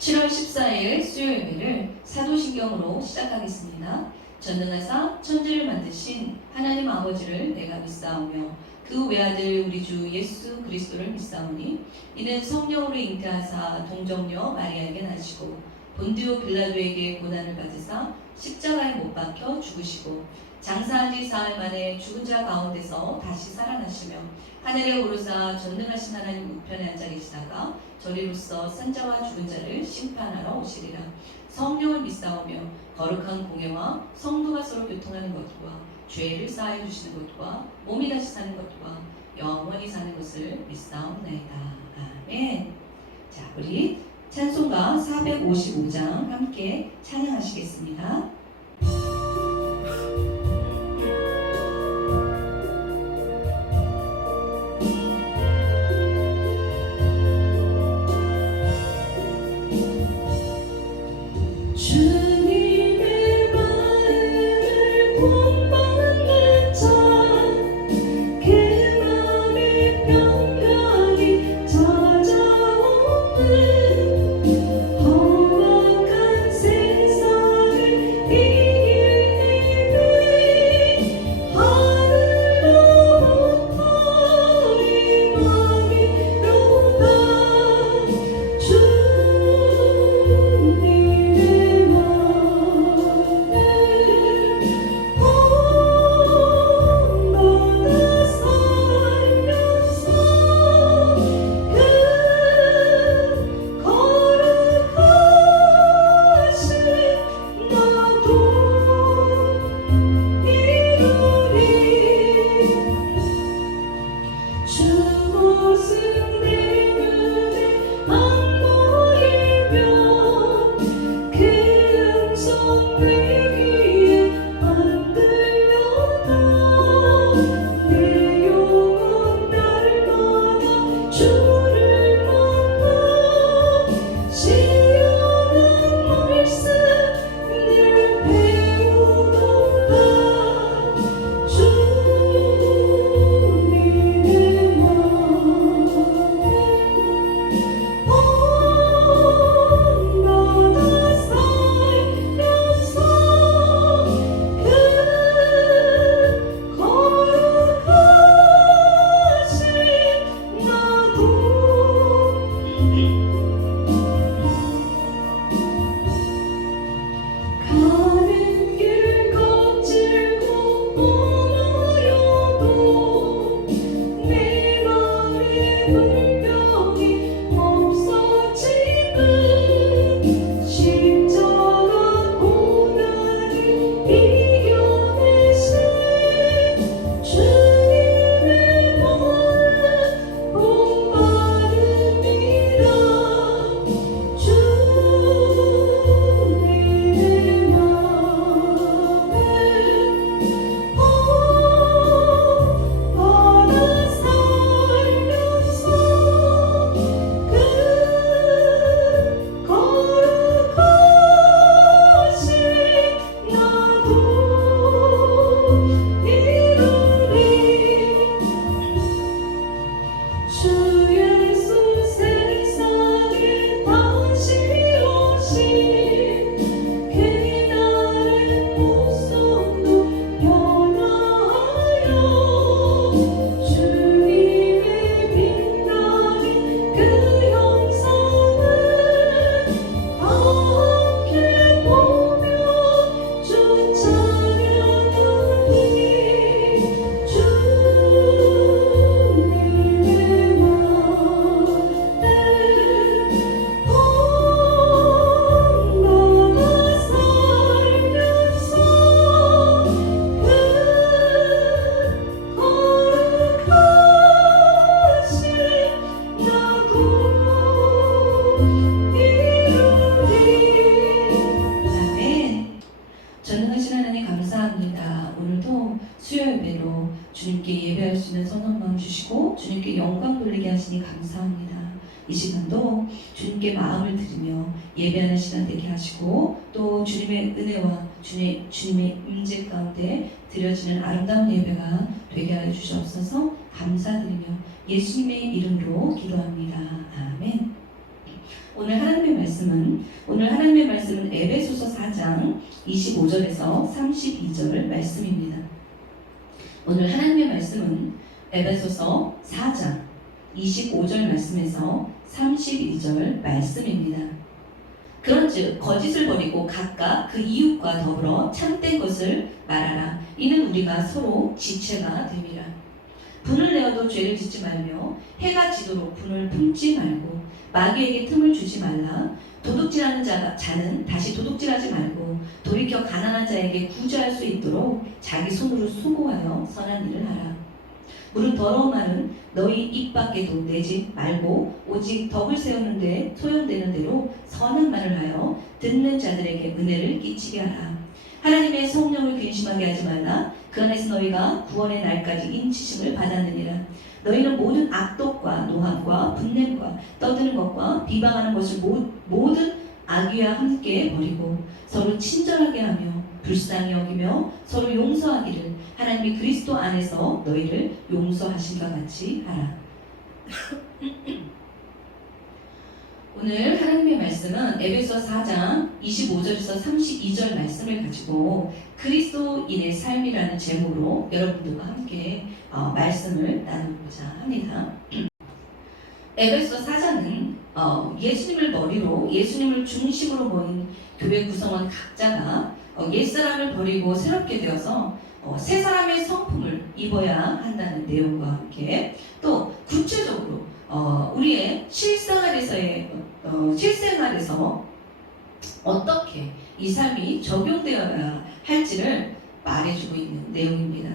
7월 14일 수요 예배를 사도신경으로 시작하겠습니다. 전능하사 천지를 만드신 하나님 아버지를 내가 믿사오며 그 외아들 우리 주 예수 그리스도를 믿사오니 이는 성령으로 잉태하사 동정녀 마리아에게 나시고 본디오 빌라도에게 고난을 받으사 십자가에 못 박혀 죽으시고 장사한 지 사흘 만에 죽은 자 가운데서 다시 살아나시며 하늘에 오르사 전능하신 하나님 우편에 앉아 계시다가 저리로서 산자와 죽은 자를 심판하러 오시리라. 성령을 믿사오며 거룩한 공예와 성도가 서로 교통하는 것과 죄를 사하여 주시는 것과 몸이 다시 사는 것과 영원히 사는 것을 믿사옵나이다. 아멘. 자, 우리 찬송가 455장 함께 찬양하시겠습니다. 주님의 마음을 본받는 자, 그 맘에 평강이 찾아오는 험악한 세상을 이길 힘이 하늘로부터 임함이로다. 전능하신 하나님 감사합니다. 오늘도 수요 예배로 주님께 예배할 수 있는 선한 마음 주시고 주님께 영광 돌리게 하시니 감사합니다. 이 시간도 주님께 마음을 드리며 예배하는 시간 되게 하시고 또 주님의 은혜와 주님의 임재 가운데 드려지는 아름다운 예배가 되게 하여 주시옵소서. 감사드리며 예수님의 이름으로 기도합니다. 아멘. 오늘 하나님의 말씀은 오늘 하나님의 말씀은 에베소서 4장 25절에서 32절 말씀입니다. 오늘 하나님의 말씀은 에베소서 4장 25절 말씀에서 32절 말씀입니다. 그런즉 거짓을 버리고 각각 그 이웃과 더불어 참된 것을 말하라. 이는 우리가 서로 지체가 됨이라. 분을 내어도 죄를 짓지 말며 해가 지도록 분을 품지 말고 마귀에게 틈을 주지 말라. 도둑질하는 자는 다시 도둑질하지 말고 돌이켜 가난한 자에게 구제할 수 있도록 자기 손으로 수고하여 선한 일을 하라. 무릇 더러운 말은 너희 입 밖에도 내지 말고 오직 덕을 세우는데 소용되는 대로 선한 말을 하여 듣는 자들에게 은혜를 끼치게 하라. 하나님의 성령을 근심하게 하지 말라. 그 안에서 너희가 구원의 날까지 인치심을 받았느니라. 너희는 모든 악독과 노함과 분냄과 떠드는 것과 비방하는 것을 모든 악의와 함께 버리고 서로 친절하게 하며 불쌍히 여기며 서로 용서하기를 하나님이 그리스도 안에서 너희를 용서하신과 같이 하라. 오늘 하나님의 말씀은 에베소 4장 25절에서 32절 말씀을 가지고 그리스도인의 삶이라는 제목으로 여러분들과 함께 말씀을 나누고자 합니다. 에베소 4장은 예수님을 머리로 예수님을 중심으로 모인 교회 구성원 각자가 옛사람을 버리고 새롭게 되어서 새 사람의 성품을 입어야 한다는 내용과 함께 또 구체적으로 우리의 실생활에서 어떻게 이 삶이 적용되어야 할지를 말해주고 있는 내용입니다.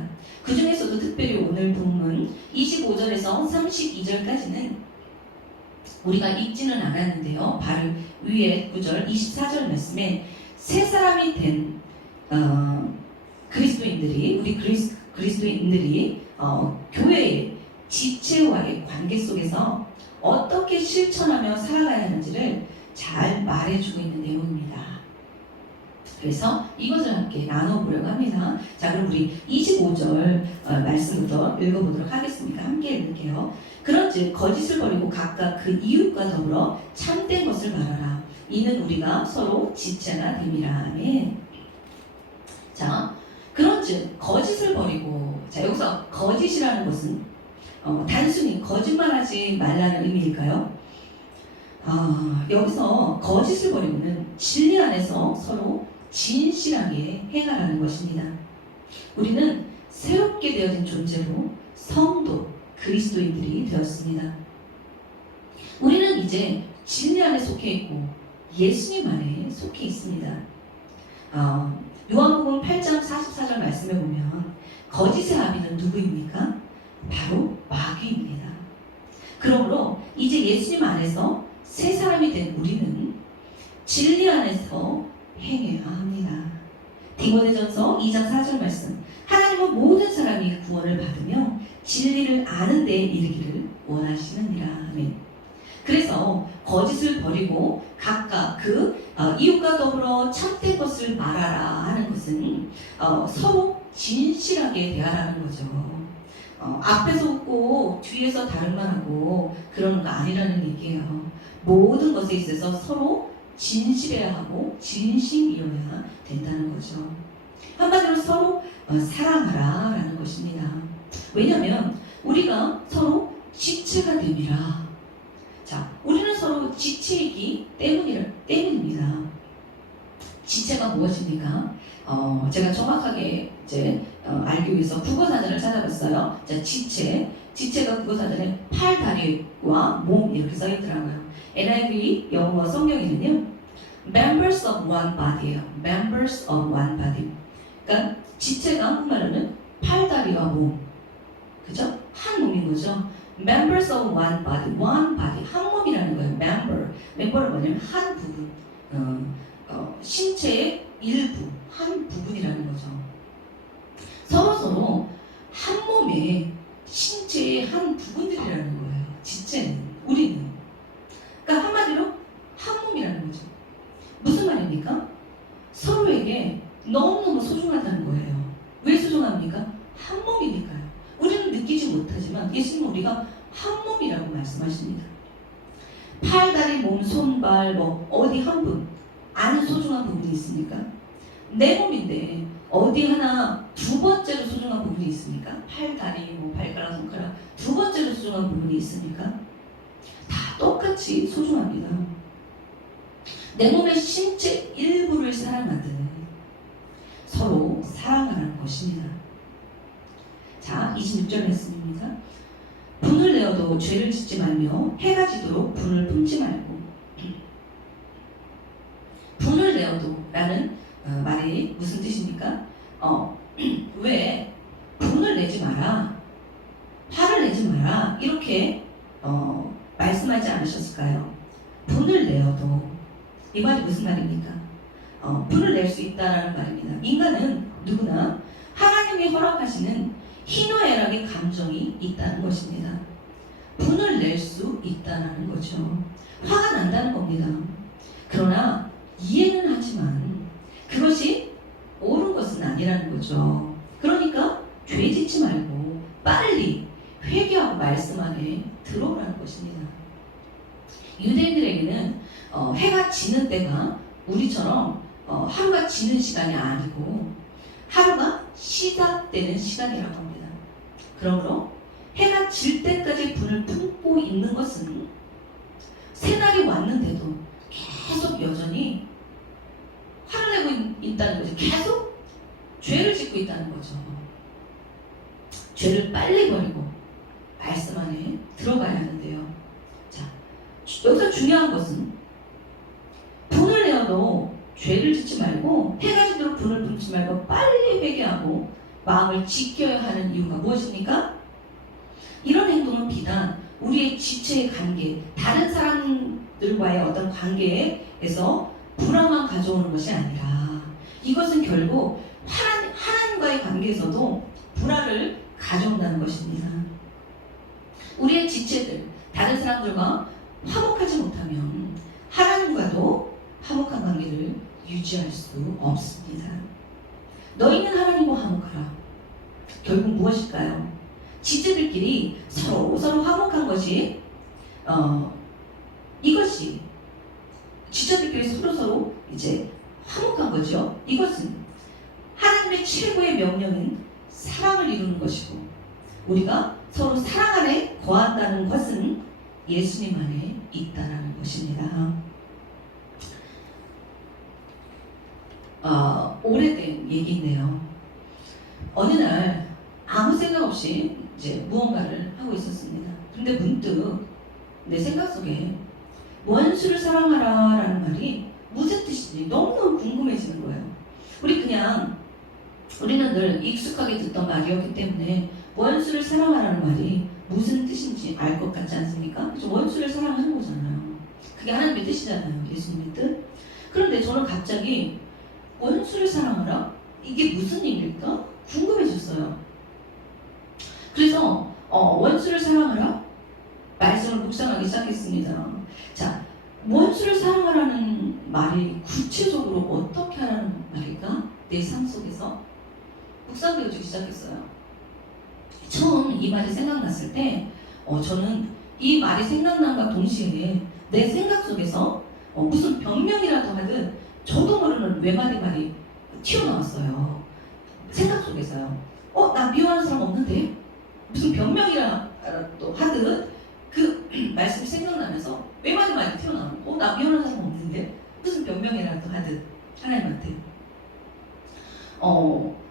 그 중에서도 특별히 오늘 본문 25절에서 32절까지는 우리가 읽지는 않았는데요. 바로 위에 9절 24절 말씀에 새 사람이 된 그리스도인들이 우리 그리스도인들이 교회의 지체와의 관계 속에서 어떻게 실천하며 살아가야 하는지를 잘 말해주고 있는 내용입니다. 그래서 이것을 함께 나눠보려고 합니다. 자, 그럼 우리 25절 말씀부터 읽어보도록 하겠습니다. 함께 읽을게요. 그런즉 거짓을 버리고 각각 그 이웃과 더불어 참된 것을 말하라. 이는 우리가 서로 지체가 됨이라. 아멘. 자, 그런즉 거짓을 버리고, 자, 여기서 거짓이라는 것은 단순히 거짓말하지 말라는 의미일까요? 여기서 거짓을 버리고는 진리 안에서 서로 진실하게 행하라는 것입니다. 우리는 새롭게 되어진 존재로 성도 그리스도인들이 되었습니다. 우리는 이제 진리 안에 속해 있고 예수님 안에 속해 있습니다. 요한복음 8장 44절 말씀에 보면 거짓의 아비는 누구입니까? 바로 마귀입니다. 그러므로 이제 예수님 안에서 새 사람이 된 우리는 진리 안에서 행해야 합니다. 디모데전서 2장 4절 말씀, 하나님은 모든 사람이 구원을 받으며 진리를 아는 데에 이르기를 원하시느니라. 아멘. 그래서 거짓을 버리고 각각 그 이웃과 더불어 참된 것을 말하라 하는 것은 서로 진실하게 대하라는 거죠. 앞에서 웃고 뒤에서 다른 말하고 그러는 거 아니라는 얘기예요. 모든 것에 있어서 서로 진실해야 하고 진심이어야 된다는 거죠. 한마디로 서로 사랑하라 라는 것입니다. 왜냐하면 우리가 서로 지체가 됨이라. 자, 우리는 서로 지체이기 때문입니다. 지체가 무엇입니까? 제가 정확하게 이제 알기 위해서 국어사전을 찾아봤어요. 자, 지체가 국어사전에 팔, 다리와 몸 이렇게 써 있더라고요. NIV 영어 성경에는요, members of one body예요. members of one body. 그러니까 지체가 한국말로는 팔, 다리와 몸, 그죠? 한 몸인 거죠. members of one body, one body, 한 몸이라는 거예요. member는 뭐냐면 한 부분, 신체의 일부, 한 부분이라는 거죠. 서로 한 몸의 신체의 한 부분들이라는 거예요. 지체는, 우리는. 그러니까 한마디로 한 몸이라는 거죠. 무슨 말입니까? 서로에게 너무너무 소중하다는 거예요. 왜 소중합니까? 한 몸이니까요. 우리는 느끼지 못하지만 예수님은 우리가 한 몸이라고 말씀하십니다. 팔, 다리, 몸, 손, 발, 뭐 어디 한 분 아는 소중한 부분이 있습니까? 내 몸인데 어디 하나 두 번째로 소중한 부분이 있습니까? 팔, 다리, 뭐 발가락, 손가락 두 번째로 소중한 부분이 있습니까? 다 똑같이 소중합니다. 내 몸의 신체 일부를 사랑하듯 서로 사랑하라는 것입니다. 자, 26절 말씀입니다. 분을 내어도 죄를 짓지 말며 해가 지도록 분을 품지 말고. 분을 내어도 라는 말이 무슨 뜻입니까? 왜 분을 내지 마라, 화를 내지 마라 이렇게 말씀하지 않으셨을까요? 분을 내어도 이 말이 무슨 말입니까? 분을 낼 수 있다라는 말입니다. 인간은 누구나 하나님이 허락하시는 희노애락의 감정이 있다는 것입니다. 분을 낼 수 있다는 거죠. 화가 난다는 겁니다. 그러나 이해는 하지만 그것이 옳은 것은 아니라는 거죠. 그러니까 죄 짓지 말고 빨리 회개하고 말씀 안에 들어오라는 것입니다. 유대인들에게는 해가 지는 때가 우리처럼 하루가 지는 시간이 아니고 하루가 시작되는 시간이라고 합니다. 그러므로 해가 질 때까지 분을 품고 있는 것은 새날이 왔는데도 계속 여전히 화를 내고 있다는 거죠. 계속 죄를 짓고 있다는 거죠. 죄를 빨리 버리고 말씀 안에 들어가야 하는데요. 자, 여기서 중요한 것은 분을 내어도 죄를 짓지 말고 해가 지도록 분을 품지 말고 빨리 회개하고 마음을 지켜야 하는 이유가 무엇입니까? 이런 행동은 비단 우리의 지체의 관계, 다른 사람들과의 어떤 관계에서 불화만 가져오는 것이 아니라 이것은 결국 하나님과의 관계에서도 불화를 가져온다는 것입니다. 우리의 지체들, 다른 사람들과 화목하지 못하면 하나님과도 화목한 관계를 유지할 수 없습니다. 너희는 하나님과 화목하라. 결국 무엇일까요? 지체들끼리 서로 화목한 것이 이것이 지체들끼리 서로 이제 화목한 거죠. 이것은 하나님의 최고의 명령인 사랑을 이루는 것이고 우리가 서로 사랑 안에 거한다는 것은 예수님 안에 있다라는 것입니다. 오래된 얘기인데요. 어느 날 아무 생각 없이 이제 무언가를 하고 있었습니다. 근데 문득 내 생각 속에 원수를 사랑하라 라는 말이 무슨 뜻인지 너무너무 궁금해지는 거예요. 우리는 늘 익숙하게 듣던 말이었기 때문에 원수를 사랑하라는 말이 무슨 뜻인지 알 것 같지 않습니까? 그래서 원수를 사랑하는 거잖아요. 그게 하나님의 뜻이잖아요. 예수님의 뜻. 그런데 저는 갑자기 원수를 사랑하라? 이게 무슨 얘기일까? 궁금해졌어요. 그래서 원수를 사랑하라? 말씀을 묵상하기 시작했습니다. 자, 원수를 사랑하라는 말이 구체적으로 어떻게 하라는 말일까? 내 삶 속에서 묵상되어지기 시작했어요. 처음 이 말이 생각났을 때 저는 이 말이 생각난과 동시에 내 생각 속에서 무슨 변명이라도 하듯 저도 모르는 외마디 말이 튀어나왔어요. 생각 속에서요. 나 미워하는 사람 없는데? 무슨 변명이라도 하듯 그 말씀이 생각나면서 외마디 말이 튀어나오고 나 미워하는 사람 없는데? 무슨 변명이라도 하듯 하나님한테.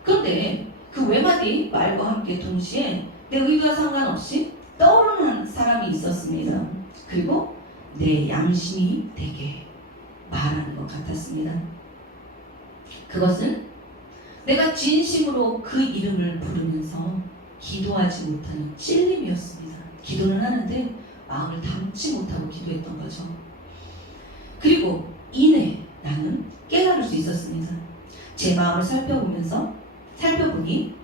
그런데 그 외마디 말과 함께 동시에 내 의도와 상관없이 떠오르는 사람이 있었습니다. 그리고 내 양심이 되게 말하는 것 같았습니다. 그것은 내가 진심으로 그 이름을 부르면서 기도하지 못하는 찔림이었습니다. 기도는 하는데 마음을 담지 못하고 기도했던 거죠. 그리고 이내 나는 깨달을 수 있었습니다. 제 마음을 살펴보니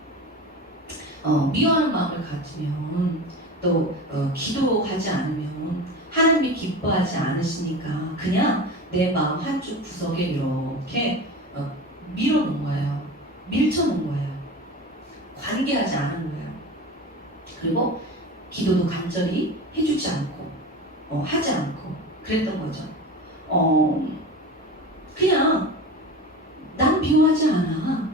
미워하는 마음을 가지면 또 기도하지 않으면 하나님이 기뻐하지 않으시니까 그냥 내 마음 한쪽 구석에 이렇게 밀어놓은 거예요. 밀쳐놓은 거예요. 관계하지 않은 거예요. 그리고 기도도 간절히 해주지 않고 하지 않고 그랬던 거죠. 그냥 난 미워하지 않아.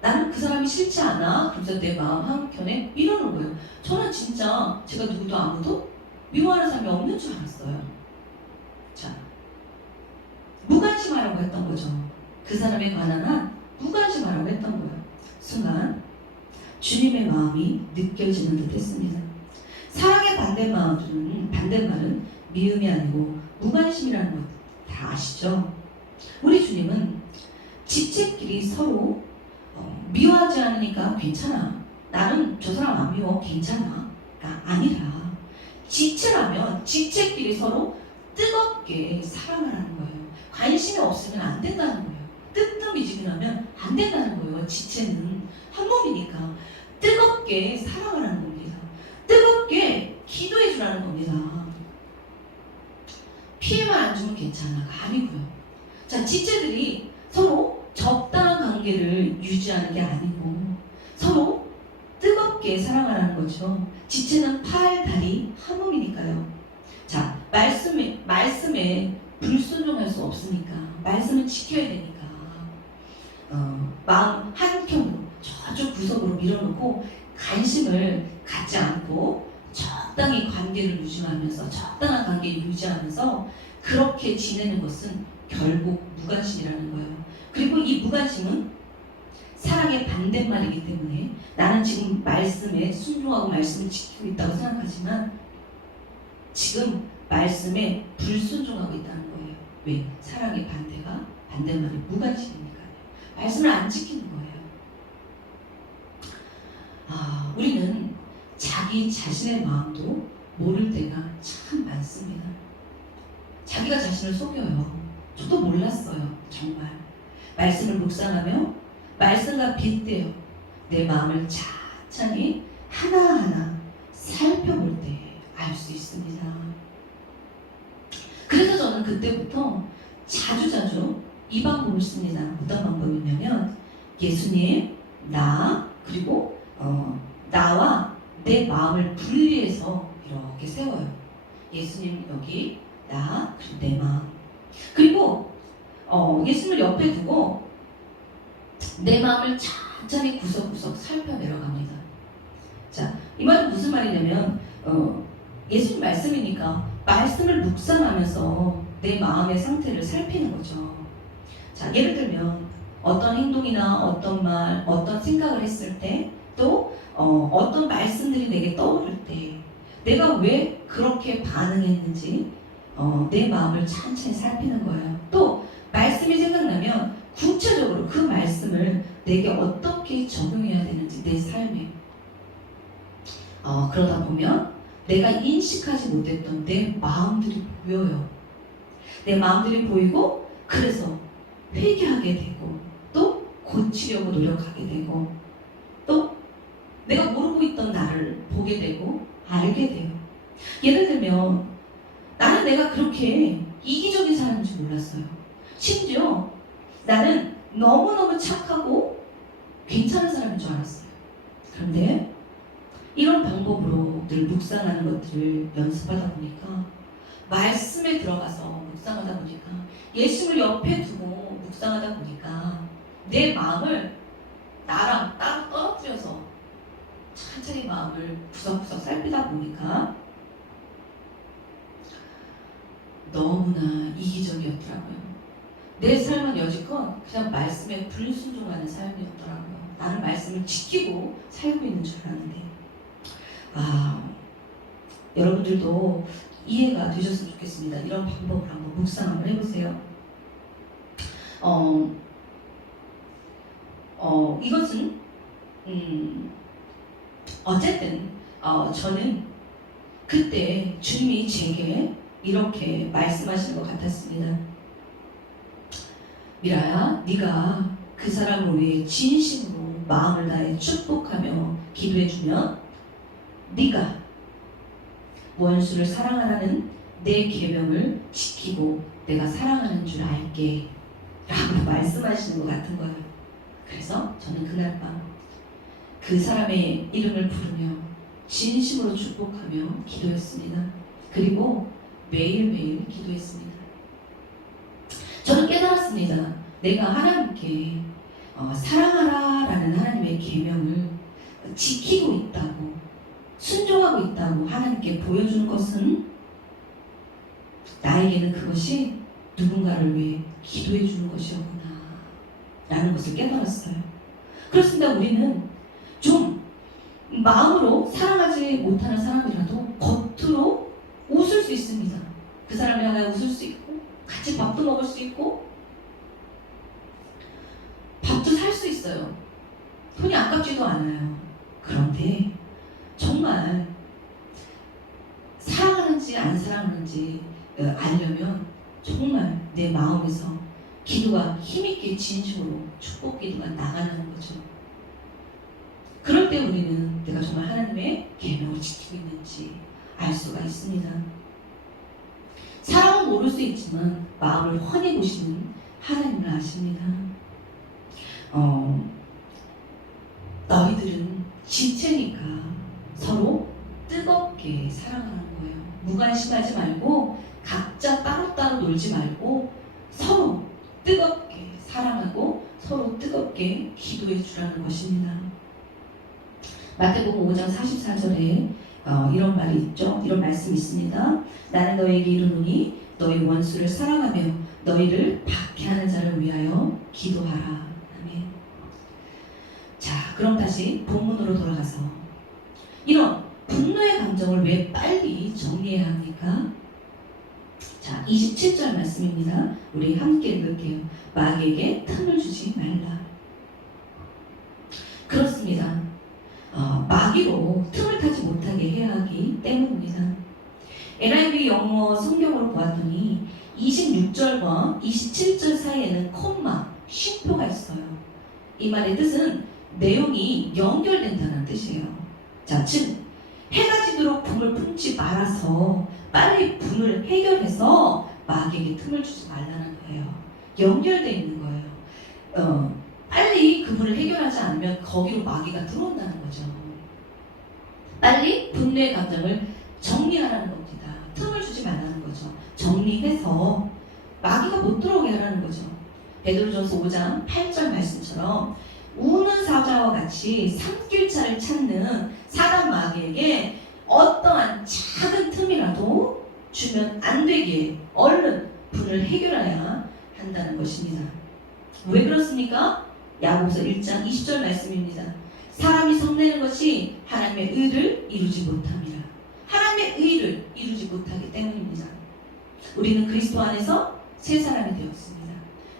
나는 그 사람이 싫지 않아. 그래서 내 마음 한켠에 이러는 거예요. 저는 진짜 제가 누구도 아무도 미워하는 사람이 없는 줄 알았어요. 자, 무관심하라고 했던 거죠. 그 사람에 관한 한 무관심하라고 했던 거예요. 순간 주님의 마음이 느껴지는 듯 했습니다. 사랑의 반대말은 미움이 아니고 무관심이라는 것 다 아시죠? 우리 주님은 지체끼리 서로 미워하지 않으니까 괜찮아. 나는 저 사람 안 미워. 괜찮아. 가 아니라 지체라면 지체끼리 서로 뜨겁게 사랑하라는 거예요. 관심이 없으면 안 된다는 거예요. 뜨뜻미지근하면 안 된다는 거예요. 지체는 한 몸이니까 뜨겁게 사랑하라는 겁니다. 뜨겁게 기도해 주라는 겁니다. 피해만 안 주면 괜찮아가 아니고요. 자, 지체들이 서로 적당한 관계를 유지하는 게 아니고 서로 뜨겁게 사랑하라는 거죠. 지체는 팔, 다리, 한 몸이니까요. 자, 말씀에 불순종할 수 없으니까 말씀을 지켜야 되니까 마음 한켠으로 저쪽 구석으로 밀어놓고 관심을 갖지 않고 적당히 관계를 유지하면서 적당한 관계를 유지하면서 그렇게 지내는 것은 결국 무관심이라는 거예요. 그리고 이 무관심은 사랑의 반대말이기 때문에 나는 지금 말씀에 순종하고 말씀을 지키고 있다고 생각하지만 지금 말씀에 불순종하고 있다는 거예요. 왜? 사랑의 반대말이 무관심이니까요. 말씀을 안 지키는 거예요. 우리는 자기 자신의 마음도 모를 때가 참 많습니다. 자기가 자신을 속여요. 저도 몰랐어요. 정말. 말씀을 묵상하며 말씀과 빗대어 내 마음을 찬찬히 하나하나 살펴볼 때 알 수 있습니다. 그래서 저는 그때부터 자주자주 이 방법을 씁니다. 어떤 방법이냐면 예수님, 나, 그리고 나와 내 마음을 분리해서 이렇게 세워요. 예수님 여기, 나, 그리고 내 마음. 그리고 예수님을 옆에 두고 내 마음을 천천히 구석구석 살펴내려갑니다. 자, 이 말은 무슨 말이냐면 예수님 말씀이니까 말씀을 묵상하면서 내 마음의 상태를 살피는 거죠. 자, 예를 들면 어떤 행동이나 어떤 말, 어떤 생각을 했을 때, 또 어떤 말씀들이 내게 떠오를 때 내가 왜 그렇게 반응했는지 내 마음을 천천히 살피는 거예요. 또 말씀이 생각나면 구체적으로 그 말씀을 내게 어떻게 적용해야 되는지 내 삶에 그러다 보면 내가 인식하지 못했던 내 마음들이 보여요. 내 마음들이 보이고 그래서 회개하게 되고 또 고치려고 노력하게 되고 또 내가 모르고 있던 나를 보게 되고 알게 돼요. 예를 들면 나는 내가 그렇게 이기적인 사람인 줄 몰랐어요. 심지어 나는 너무너무 착하고 괜찮은 사람인 줄 알았어요. 그런데 이런 방법으로 늘 묵상하는 것들을 연습하다 보니까 말씀에 들어가서 묵상하다 보니까 예수를 옆에 두고 묵상하다 보니까 내 마음을 나랑 따로 떨어뜨려서 천천히 마음을 구석구석 살피다 보니까 너무나 이기적이었더라고요. 내 삶은 여지껏 그냥 말씀에 불순종하는 삶이었더라고요. 나는 말씀을 지키고 살고 있는 줄 알았는데 여러분들도 이해가 되셨으면 좋겠습니다. 이런 방법을 한번 묵상 한번 해보세요. 이것은 어쨌든 저는 그때 주님이 제게 이렇게 말씀하시는 것 같았습니다. 미라야, 네가 그 사람을 위해 진심으로 마음을 다해 축복하며 기도해주면 네가 원수를 사랑하라는 내 계명을 지키고 내가 사랑하는 줄 알게 라고 말씀하시는 것 같은 거예요. 그래서 저는 그날 밤 그 사람의 이름을 부르며 진심으로 축복하며 기도했습니다. 그리고 매일매일 기도했습니다. 저는 깨달았습니다. 내가 하나님께 사랑하라라는 하나님의 계명을 지키고 있다고, 순종하고 있다고 하나님께 보여주는 것은 나에게는 그것이 누군가를 위해 기도해 주는 것이었구나 라는 것을 깨달았어요. 그렇습니다. 우리는 좀 마음으로 사랑하지 못하는 사람이라도 겉으로 웃을 수 있습니다. 그 사람이 하나 웃을 수 있고 같이 밥도 먹을 수 있고 밥도 살 수 있어요. 돈이 아깝지도 않아요. 그런데 정말 사랑하는지 안 사랑하는지 알려면 정말 내 마음에서 기도가 힘있게 진심으로 축복 기도가 나가는 거죠. 그럴 때 우리는 내가 정말 하나님의 계명을 지키고 있는지 알 수가 있습니다. 사람은 모를 수 있지만 마음을 훤히 보시는 하나님을 아십니다. 너희들은 지체니까 서로 뜨겁게 사랑하는 거예요. 무관심하지 말고 각자 따로따로 놀지 말고 서로 뜨겁게 사랑하고 서로 뜨겁게 기도해 주라는 것입니다. 마태복음 5장 44절에 이런 말이 있죠. 이런 말씀이 있습니다. 나는 너에게 이르노니 너희 원수를 사랑하며 너희를 박해하는 자를 위하여 기도하라. 아멘. 자, 그럼 다시 본문으로 돌아가서 이런 분노의 감정을 왜 빨리 정리해야 합니까? 자, 27절 말씀입니다. 우리 함께 읽을게요. 마귀에게 틈을 주지 말라. 그렇습니다. 마귀로 틈을 타지 못하게 해야 하기 때문입니다. NIV 영어 성경으로 보았더니 26절과 27절 사이에는 콤마, 쉼표가 있어요. 이 말의 뜻은 내용이 연결된다는 뜻이에요. 자, 즉 해가 지도록 분을 품지 말아서 빨리 분을 해결해서 마귀에게 틈을 주지 말라는 거예요. 연결되어 있는 거예요. 빨리 그 분을 해결하지 않으면 거기로 마귀가 들어온다는 거죠. 빨리 분노의 감정을 정리하라는 겁니다. 틈을 주지 말라는 거죠. 정리해서 마귀가 못 들어오게 하라는 거죠. 베드로전서 5장 8절 말씀처럼 우는 사자와 같이 삼킬자를 찾는 사단 마귀에게 어떠한 작은 틈이라도 주면 안 되게 얼른 분을 해결해야 한다는 것입니다. 왜 그렇습니까? 야고보서 1장 20절 말씀입니다. 사람이 성내는 것이 하나님의 의를 이루지 못함이라. 하나님의 의를 이루지 못하기 때문입니다. 우리는 그리스도 안에서 새 사람이 되었습니다.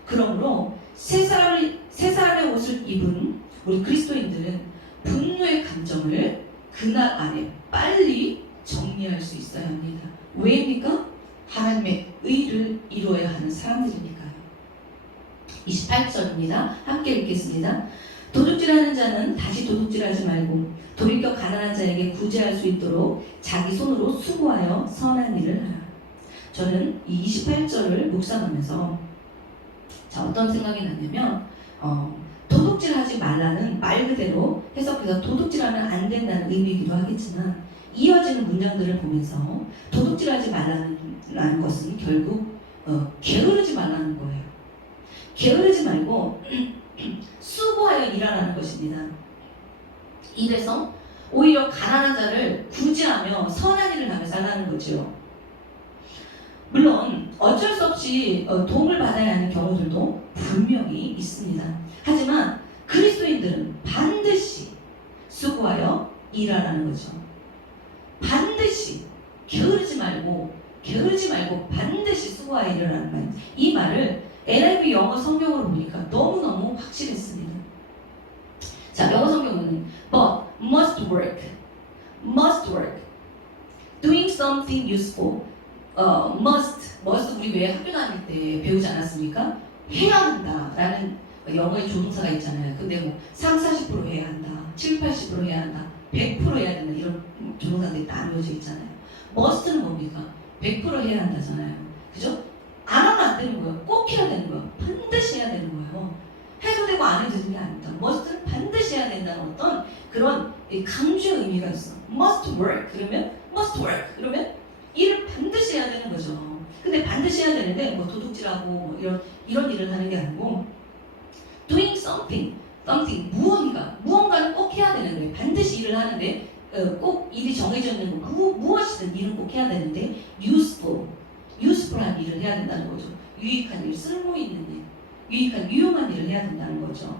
그러므로 새 사람의 옷을 입은 우리 그리스도인들은 분노의 감정을 그날 안에 빨리 정리할 수 있어야 합니다. 왜입니까? 하나님의 의를 이루어야 하는 사람들이니까요. 28절입니다. 함께 읽겠습니다. 도둑질하는 자는 다시 도둑질하지 말고 돌이켜 가난한 자에게 구제할 수 있도록 자기 손으로 수고하여 선한 일을 하라. 저는 이 28절을 묵상하면서 어떤 생각이 났냐면 도둑질하지 말라는 말 그대로 해석해서 도둑질하면 안 된다는 의미이기도 하겠지만 이어지는 문장들을 보면서 도둑질하지 말라는 것은 결국 게으르지 말라는 거예요. 게으르지 말고 수고하여 일하라는 것입니다. 이래서 오히려 가난한 자를 구제하며 선한 일을 하며 살라는 거죠. 물론 어쩔 수 없이 도움을 받아야 하는 경우들도 분명히 있습니다. 하지만 그리스도인들은 반드시 수고하여 일하라는 거죠. 반드시 게으르지 말고 반드시 수고하여 일하라는 말. 이 말을 NIV 영어 성경으로 보니까 너무너무 확실했습니다. 자, 영어 성경은 but must work, doing something useful, must 우리 왜 학교 다닐 때 배우지 않았습니까? 해야 한다라는 영어의 조동사가 있잖아요. 근데 뭐 30-40% 해야 한다, 70-80% 해야 한다, 100% 해야 된다 이런 조동사들이 나누어져 있잖아요. must는 뭡니까? 100% 해야 한다잖아요. 그죠? 안 하면 안 되는 거예요. 꼭 해야 되는 거예요. 반드시 해야 되는 거예요. 해도 되고 안 해도 되는 게 아니다. must는 반드시 해야 된다는 어떤 그런 강조의 의미가 있어. must work 그러면 일을 반드시 해야 되는 거죠. 반드시 해야 되는데 뭐 도둑질하고 뭐 이런 일을 하는 게 아니고 doing something 무언가를 꼭 해야 되는 거예요. 반드시 일을 하는데 꼭 일이 정해져 있는 거 무엇이든 일은 꼭 해야 되는데 useful한 일을 해야 된다는 거죠. 유익한 일, 쓸모 있는 일, 유용한 일을 해야 된다는 거죠.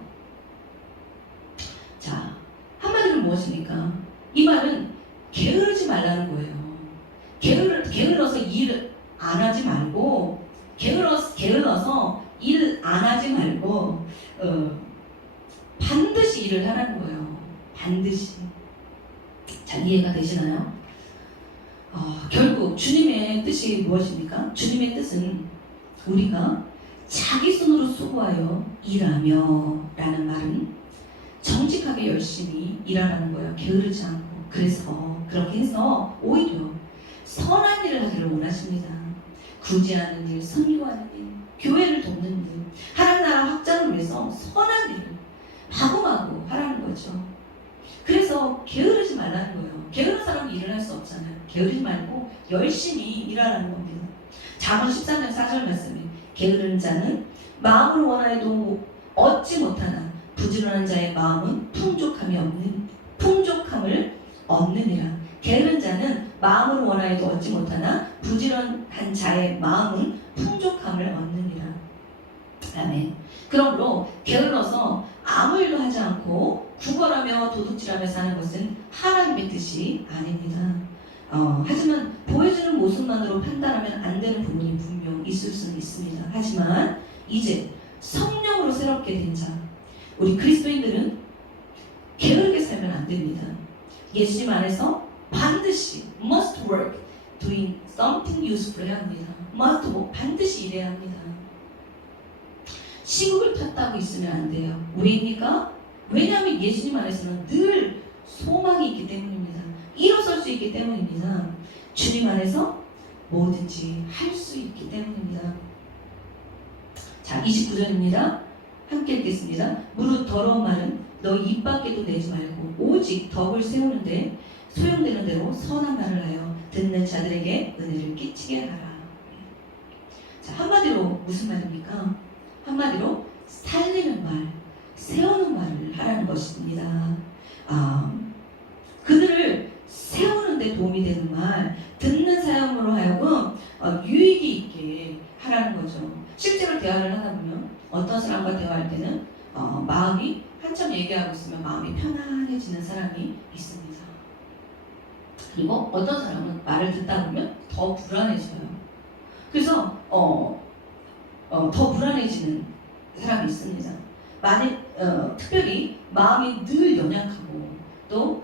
자, 한마디로 무엇입니까? 이 말은 게으르지 말라는 거예요. 게을러서 일 안 하지 말고 게을러서 일 안 하지 말고 반드시 일을 하라는 거예요. 반드시. 자, 이해가 되시나요? 결국 주님의 뜻이 무엇입니까? 주님의 뜻은 우리가 자기 손으로 수고하여 일하며 라는 말은 정직하게 열심히 일하라는 거예요. 게으르지 않고. 그래서 그렇게 해서 오히려 선한 일을 하기를 원하십니다. 구제하는 일, 선교하는 일, 교회를 돕는 일, 하나님 나라 확장을 위해서 선한 일을 마구마구 하라는 거죠. 그래서 게으르지 말라는 거예요. 게으른 사람은 일을 할 수 없잖아요. 게으르지 말고 열심히 일하라는 겁니다. 잠언 13장 4절 말씀이 게으른 자는 마음을 원하여도 얻지 못하나 부지런한 자의 마음은 풍족함을 얻느니라. 게으른 자는 마음을 원하여도 얻지 못하나 부지런한 자의 마음은 풍족함을 얻느니라. 아멘. 그러므로 게을러서 아무 일도 하지 않고 구걸하며 도둑질하며 사는 것은 하나님의 뜻이 아닙니다. 하지만 보여주는 모습만으로 판단하면 안 되는 부분이 분명 있을 수는 있습니다. 하지만 이제 성령으로 새롭게 된 자, 우리 그리스도인들은 게으르게 살면 안 됩니다. 예수님 안에서 반드시 must work, doing something useful 해야 합니다. 반드시 일해야 합니다. 시국을 탓하고 있으면 안 돼요. 왜입니까? 왜냐하면 예수님 안에서는 늘 소망이 있기 때문입니다. 일어설 수 있기 때문입니다. 주님 안에서 뭐든지 할 수 있기 때문입니다. 자, 29절입니다. 함께 읽겠습니다. 무릇 더러운 말은 너 입 밖에도 내지 말고 오직 덕을 세우는데 소용되는 대로 선한 말을 하여 듣는 자들에게 은혜를 끼치게 하라. 자, 한마디로 무슨 말입니까? 한마디로 살리는 말, 세우는 말을 하라는 것입니다. 그들을 세우는 데 도움이 되는 말, 듣는 사람으로 하여금 유익이 있게 하라는 거죠. 실제로 대화를 하다 보면 어떤 사람과 대화할 때는 마음이 한참 얘기하고 있으면 마음이 편안해지는 사람이 있습니다. 그리고 어떤 사람은 말을 듣다 보면 더 불안해져요. 그래서 더 불안해지는 사람이 있습니다. 특별히 마음이 늘 연약하고 또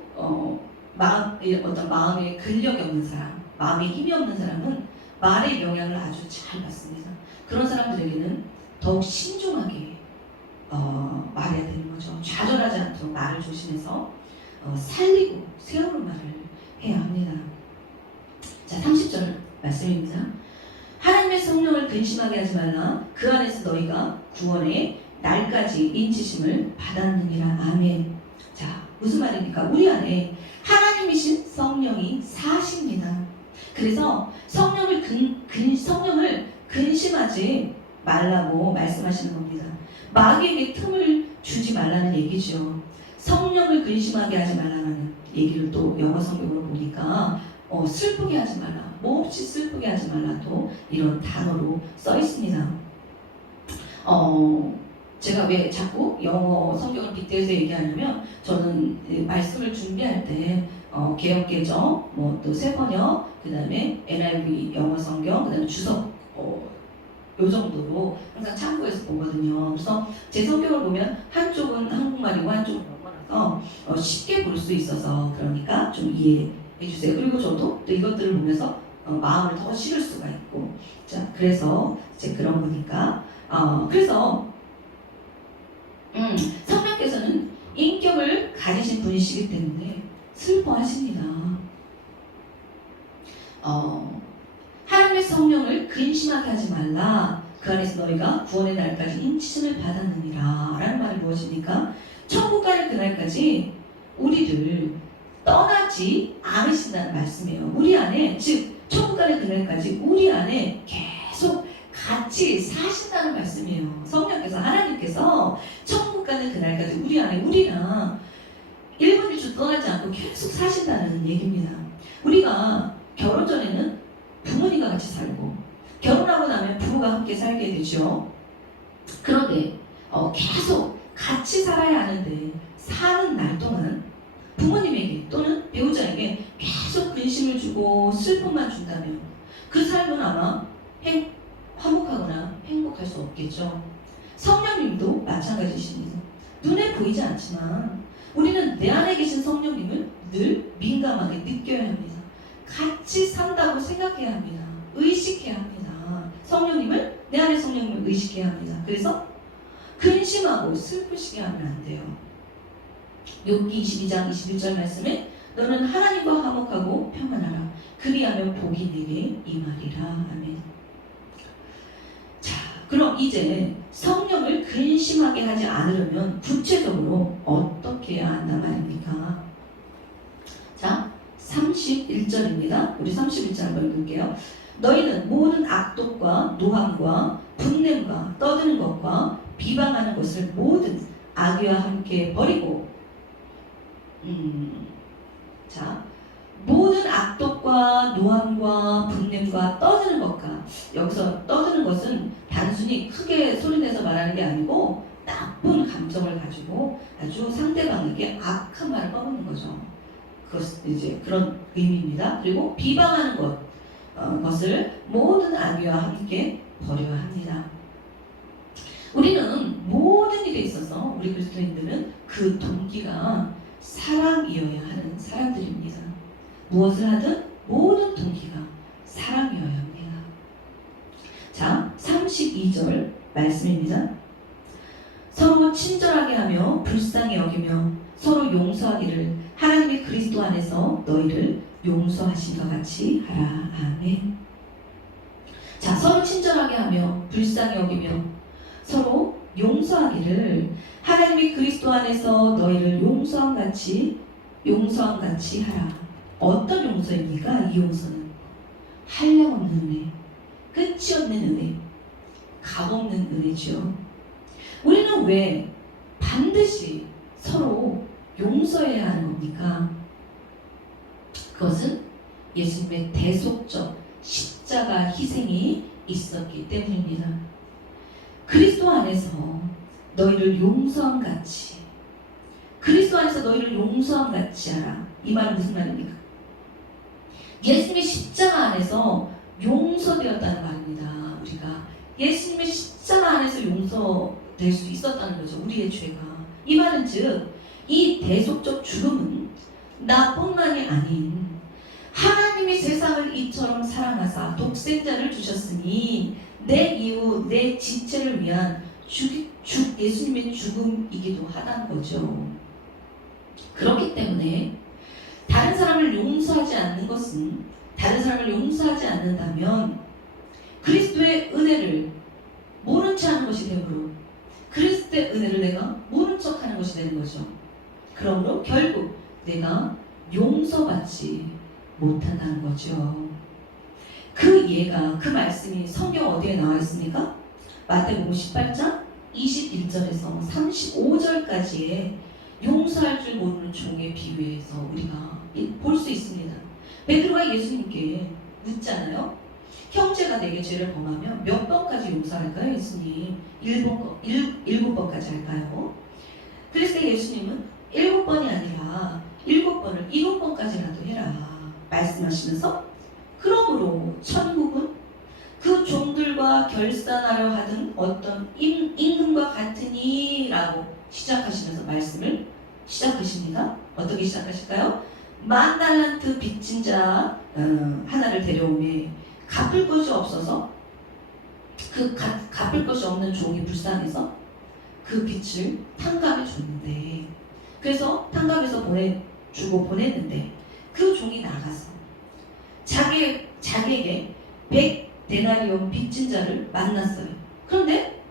어떤 마음에 근력이 없는 사람, 마음에 힘이 없는 사람은 말의 영향을 아주 잘 받습니다. 그런 사람들에게는 더욱 신중하게 말해야 되는 거죠. 좌절하지 않도록 말을 조심해서 살리고 세우는 말을 해야 합니다. 자, 30절 말씀입니다. 하나님의 성령을 근심하게 하지 말라. 그 안에서 너희가 구원의 날까지 인치심을 받았느니라. 아멘. 자, 무슨 말입니까? 우리 안에 하나님이신 성령이 사십니다. 그래서 성령을 근심하지 말라고 말씀하시는 겁니다. 마귀에게 틈을 주지 말라는 얘기죠. 성령을 근심하게 하지 말라는 얘기를 또 영어 성경으로 보니까 슬프게 하지 말라, 몹시 슬프게 하지 말라 또 이런 단어로 써 있습니다. 제가 왜 자꾸 영어 성경을 빗대서 얘기하냐면 저는 말씀을 준비할 때 개역개정, 또 세번역, 그 다음에 NIV 영어 성경, 그 다음에 주석 요 정도로 항상 참고해서 보거든요. 그래서 제 성경을 보면 한쪽은 한국말이고 한쪽은 영어라서 쉽게 볼 수 있어서 그러니까 좀 이해해 주세요. 그리고 저도 또 이것들을 보면서 마음을 더 실을 수가 있고, 자, 그래서 이제 그런 거니까 그래서 성령께서는 인격을 가지신 분이시기 때문에 슬퍼하십니다. 하나님의 성령을 근심하게 하지 말라. 그 안에서 너희가 구원의 날까지 인치심을 받았느니라. 라는 말은 무엇입니까? 천국 가는 그날까지 우리를 떠나지 않으신다는 말씀이에요. 우리 안에, 즉 천국 가는 그날까지 우리 안에 계속 같이 사신다는 말씀이에요. 성령께서, 하나님께서 천국 가는 그날까지 우리 안에 우리랑 1분 1초 떠나지 않고 계속 사신다는 얘기입니다. 우리가 결혼 전에는 부모님과 같이 살고 결혼하고 나면 부부가 함께 살게 되죠. 그런데 계속 같이 살아야 하는데 사는 날 동안 부모님에게 또는 배우자에게 계속 근심을 주고 슬픔만 준다면 그 삶은 아마 화목하거나 행복할 수 없겠죠. 성령님도 마찬가지십니다. 눈에 보이지 않지만 우리는 내 안에 계신 성령님을 늘 민감하게 느껴야 합니다. 같이 산다고 생각해야 합니다. 의식해야 합니다. 성령님을, 내 안에 성령님을 의식해야 합니다. 그래서 근심하고 슬프시게 하면 안 돼요. 욥기 22장 21절 말씀에 너는 하나님과 화목하고 평안하라. 그리하면 복이 내게 임하리라. 아멘. 자, 그럼 이제 성령을 근심하게 하지 않으려면 구체적으로 어떻게 해야 한다 말입니까? 자, 31절입니다. 우리 31절 한번 읽을게요. 너희는 모든 악독과 노함과 분냄과 떠드는 것과 비방하는 것을 모든 악의와 함께 버리고 자, 모든 악독과 노함과 분냄과 떠드는 것과, 여기서 떠드는 것은 단순히 크게 소리내서 말하는 게 아니고 나쁜 감정을 가지고 아주 상대방에게 악한 말을 떠드는 거죠. 그것 이제 그런 의미입니다. 그리고 비방하는 것을 모든 악의와 함께 버려야 합니다. 우리는 모든 일에 있어서 우리 그리스도인들은 그 동기가 사랑이어야 하는 사람들입니다. 무엇을 하든 모든 동기가 사랑이어야 합니다. 자, 32절 말씀입니다. 서로 친절하게 하며 불쌍히 여기며 서로 용서하기를 하나님의 그리스도 안에서 너희를 용서하신 것 같이 하라. 아멘. 자, 서로 친절하게 하며 불쌍히 여기며 서로 용서하기를 하나님의 그리스도 안에서 너희를 용서한 같이 하라. 어떤 용서입니까? 이 용서는 한량없는 은혜, 끝이 없는 은혜, 값없는 은혜죠. 우리는 왜 반드시 서로 용서해야 하는 겁니까? 그것은 예수님의 대속적 십자가 희생이 있었기 때문입니다. 그리스도 안에서 너희를 용서함 같이, 그리스도 안에서 너희를 용서함 같이 하라. 이 말은 무슨 말입니까? 예수님의 십자가 안에서 용서되었다는 말입니다. 우리가 예수님의 십자가 안에서 용서될 수 있었다는 거죠. 우리의 죄가. 이 말은 즉, 이 대속적 죽음은 나뿐만이 아닌 하나님이 세상을 이처럼 사랑하사 독생자를 주셨으니 내 이후 내 지체를 위한 예수님의 죽음이기도 하다는 거죠. 그렇기 때문에 다른 사람을 용서하지 않는 것은, 다른 사람을 용서하지 않는다면 그리스도의 은혜를 모른 채 하는 것이 되므로 그리스도의 은혜를 내가 모른 척 하는 것이 되는 거죠. 그러므로 결국 내가 용서받지 못한다는 거죠. 그 말씀이 성경 어디에 나와 있습니까? 마태복음 18장 21절에서 35절까지의 용서할 줄 모르는 종의 비유에서 우리가 볼 수 있습니다. 베드로가 예수님께 묻잖아요. 형제가 내게 죄를 범하면 몇 번까지 용서할까요? 예수님 7번까지 할까요? 그랬을 때 예수님은 7번이 아니라 7번을 7번까지라도 해라 말씀하시면서, 그러므로 천국은 그 종들과 결산하려 하던 어떤 임금과 같으니 라고 시작하시면서 말씀을 시작하십니다. 어떻게 시작하실까요? 10,000달란트 빚진 자 하나를 데려오매 갚을 것이 없어서 갚을 것이 없는 종이 불쌍해서 그 빚을 탕감해 줬는데, 그래서 탕감해서 보냈는데 그 종이 나가서 자기에게 100데나리온 빚진 자를 만났어요. 그런데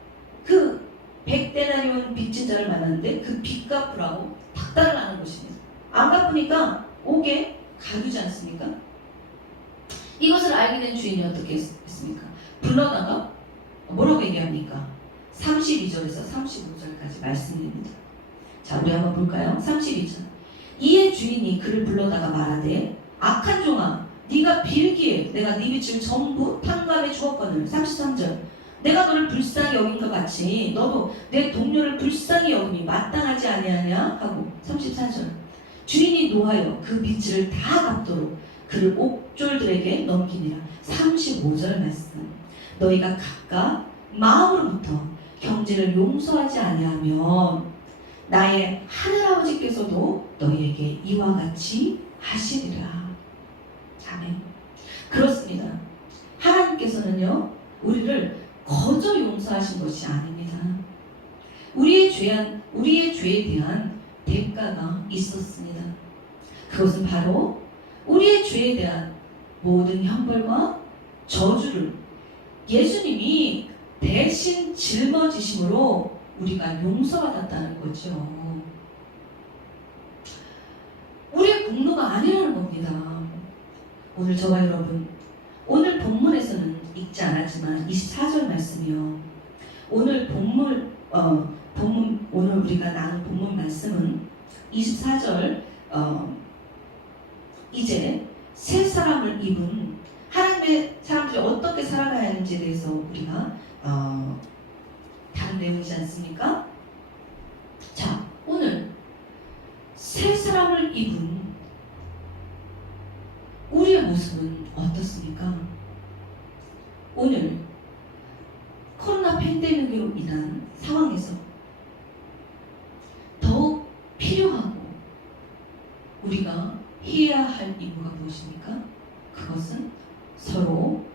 그 100데나리온 빚진 자를 만났는데 그 빚 갚으라고 탁달을 하는 것입니다. 안 갚으니까 옥에 가두지 않습니까? 이것을 알게 된 주인이 어떻게 했습니까? 불러다가 뭐라고 얘기합니까? 32절에서 35절까지 말씀입니다. 자, 우리 한번 볼까요? 32절. 이에 주인이 그를 불러다가 말하되 악한 종아, 네가 빌기에 내가 네 빚을 전부 탕감해 주었거늘. 33절. 내가 너를 불쌍히 여긴 것 같이 너도 내 동료를 불쌍히 여김이 마땅하지 아니하냐 하고. 34절. 주인이 노하여 그 빚을 다 갚도록 그를 옥졸들에게 넘기니라. 35절 말씀. 너희가 각각 마음으로부터 형제를 용서하지 아니하면 나의 하늘아버지께서도 너희에게 이와 같이 하시리라. 아멘. 그렇습니다. 하나님께서는요, 우리를 거저 용서하신 것이 아닙니다. 우리의 죄에 대한 대가가 있었습니다. 그것은 바로 우리의 죄에 대한 모든 형벌과 저주를 예수님이 대신 짊어지심으로 우리가 용서받았다는 거죠. 우리의 공로가 아니라는 겁니다. 오늘 저와 여러분, 오늘 본문에서는 읽지 않았지만 24절 말씀이요. 오늘 오늘 우리가 나눈 본문 말씀은 24절, 이제 새 사람을 입은 하나님의 사람들이 어떻게 살아가야 하는지에 대해서 우리가 다른 내용이지 않습니까? 자, 오늘 새 사람을 입은 우리의 모습은 어떻습니까? 오늘 코로나 팬데믹으로 인한 상황에서 더욱 필요하고 우리가 해야 할 임무가 무엇입니까? 그것은 서로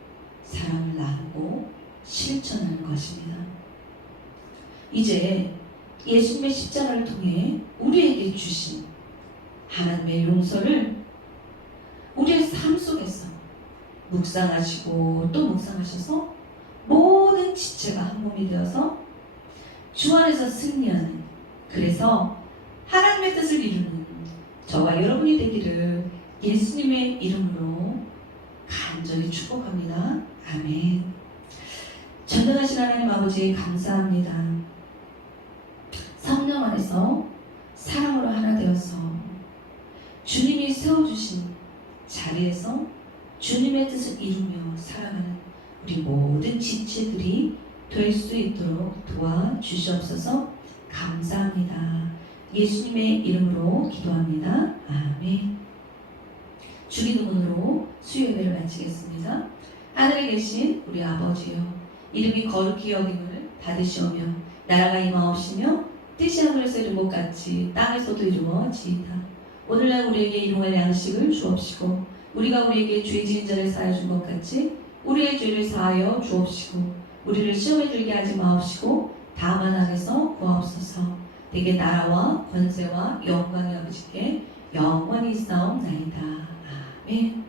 사랑을 나누고 실천하는 것입니다. 이제 예수님의 십자가를 통해 우리에게 주신 하나님의 용서를 우리의 삶 속에서 묵상하시고 또 묵상하셔서 모든 지체가 한 몸이 되어서 주 안에서 승리하는, 그래서 하나님의 뜻을 이루는 저와 여러분이 되기를 예수님의 이름으로 간절히 축복합니다. 아멘. 전능하신 하나님 아버지 감사합니다. 성령 안에서 사랑으로 하나 되어서 주님이 세워주신 자리에서 주님의 뜻을 이루며 살아가는 우리 모든 지체들이 될 수 있도록 도와주시옵소서. 감사합니다. 예수님의 이름으로 기도합니다. 아멘. 주기도문으로 수요예배를 마치겠습니다. 하늘에 계신 우리 아버지여, 이름이 거룩히 여김을 받으시오며 나라가 임하옵시며 뜻이 하늘에서 이룬 것 같이 땅에서도 이루어지이다. 오늘날 우리에게 일용할 양식을 주옵시고 우리가 우리에게 죄 지은 자를 사하여 준 것 같이 우리의 죄를 사하여 주옵시고 우리를 시험에 들게 하지 마옵시고 다만 악에서 구하옵소서. 내게 나라와 권세와 영광이 아버지께 영원히 있사옵나이다. 아멘.